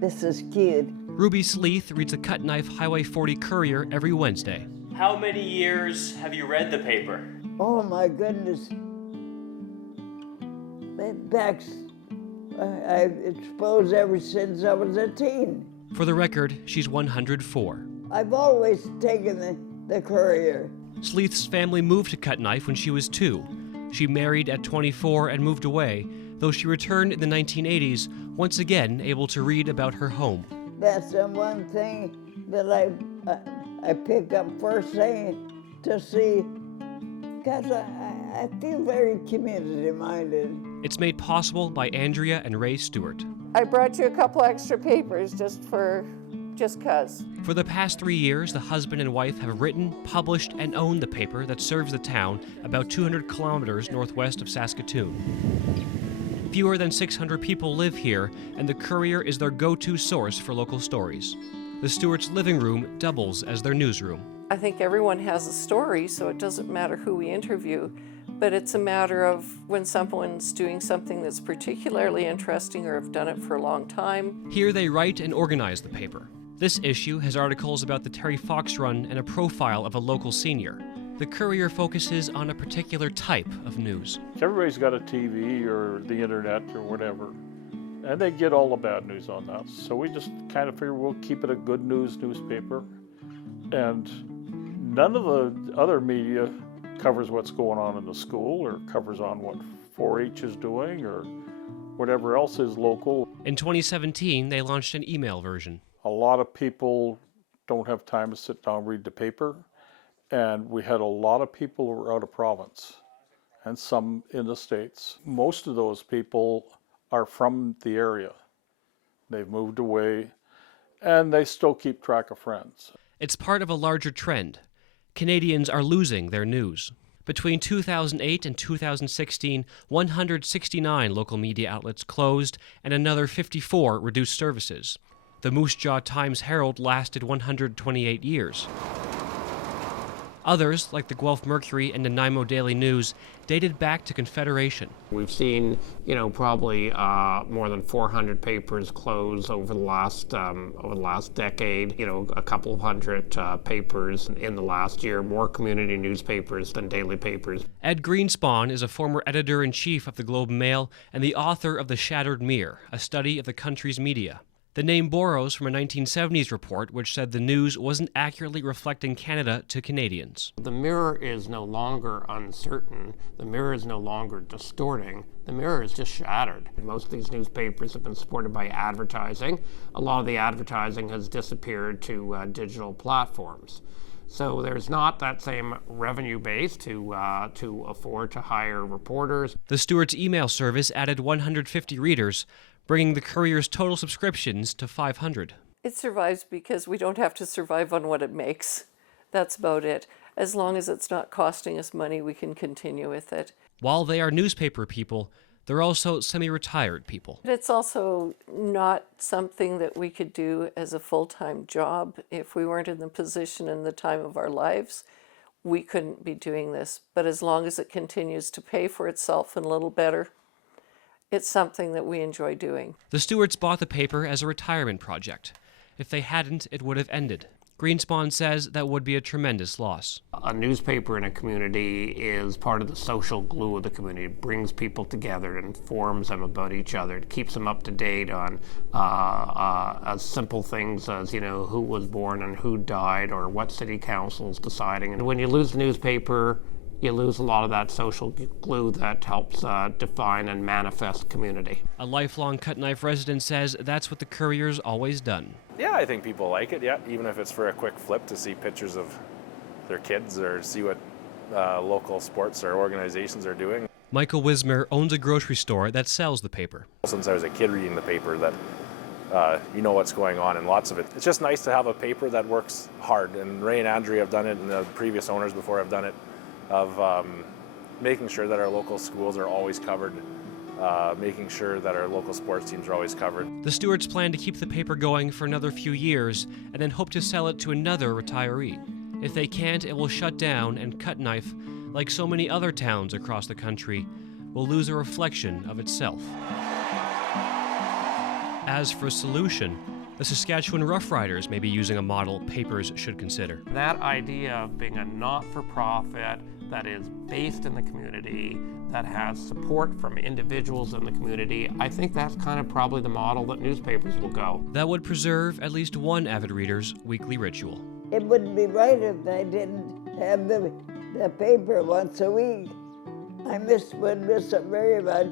This is cute. Ruby Sleeth reads the Cut Knife Highway 40 Courier every Wednesday. How many years have you read the paper? Oh my goodness. Back, I suppose ever since I was a teen. For the record, she's 104. I've always taken the Courier. Sleeth's family moved to Cut Knife when she was 2. She married at 24 and moved away, though she returned in the 1980s, once again able to read about her home. That's the one thing that I pick up first thing to see, because I feel very community-minded. It's made possible by Andrea and Ray Stewart. I brought you a couple extra papers just 'cause. For the past 3 years, the husband and wife have written, published, and owned the paper that serves the town about 200 kilometers northwest of Saskatoon. Fewer than 600 people live here, and the Courier is their go-to source for local stories. The Stewarts' living room doubles as their newsroom. I think everyone has a story, so it doesn't matter who we interview, but it's a matter of when someone's doing something that's particularly interesting or have done it for a long time. Here they write and organize the paper. This issue has articles about the Terry Fox run and a profile of a local senior. The Courier focuses on a particular type of news. Everybody's got a TV or the internet or whatever, and they get all the bad news on that. So we just kind of figure we'll keep it a good newspaper. And none of the other media covers what's going on in the school or covers on what 4-H is doing or whatever else is local. In 2017, they launched an email version. A lot of people don't have time to sit down and read the paper. And we had a lot of people who were out of province and some in the States. Most of those people are from the area. They've moved away and they still keep track of friends. It's part of a larger trend. Canadians are losing their news. Between 2008 and 2016, 169 local media outlets closed and another 54 reduced services. The Moose Jaw Times-Herald lasted 128 years. Others, like the Guelph Mercury and Nanaimo Daily News, dated back to Confederation. We've seen, probably more than 400 papers close over the last decade. A couple of hundred papers in the last year. More community newspapers than daily papers. Ed Greenspan is a former editor-in-chief of the Globe and Mail and the author of The Shattered Mirror, a study of the country's media. The name borrows from a 1970s report which said the news wasn't accurately reflecting Canada to Canadians. The mirror is no longer uncertain. The mirror is no longer distorting. The mirror is just shattered. Most of these newspapers have been supported by advertising. A lot of the advertising has disappeared to digital platforms. So there's not that same revenue base to afford to hire reporters. The Stewart's email service added 150 readers, bringing the Courier's total subscriptions to 500. It survives because we don't have to survive on what it makes. That's about it. As long as it's not costing us money, we can continue with it. While they are newspaper people, they're also semi-retired people. It's also not something that we could do as a full-time job. If we weren't in the position in the time of our lives, we couldn't be doing this. But as long as it continues to pay for itself and a little better, it's something that we enjoy doing. The Stewarts bought the paper as a retirement project. If they hadn't, it would have ended. Greenspan says that would be a tremendous loss. A newspaper in a community is part of the social glue of the community. It brings people together and informs them about each other. It keeps them up to date on as simple things as, who was born and who died or what city council is deciding. And when you lose the newspaper, you lose a lot of that social glue that helps define and manifest community. A lifelong Cut Knife resident says that's what the Courier's always done. Yeah, I think people like it, even if it's for a quick flip to see pictures of their kids or see what local sports or organizations are doing. Michael Wismer owns a grocery store that sells the paper. Since I was a kid reading the paper that you know what's going on in lots of it. It's just nice to have a paper that works hard, and Ray and Andrea have done it, and the previous owners before have done it, of making sure that our local schools are always covered, making sure that our local sports teams are always covered. The Stewarts plan to keep the paper going for another few years and then hope to sell it to another retiree. If they can't, it will shut down, and Cut Knife, like so many other towns across the country, will lose a reflection of itself. As for a solution, the Saskatchewan Roughriders may be using a model papers should consider. That idea of being a not-for-profit that is based in the community, that has support from individuals in the community, I think that's kind of probably the model that newspapers will go. That would preserve at least one avid reader's weekly ritual. It wouldn't be right if I didn't have the paper once a week. Would miss it very much.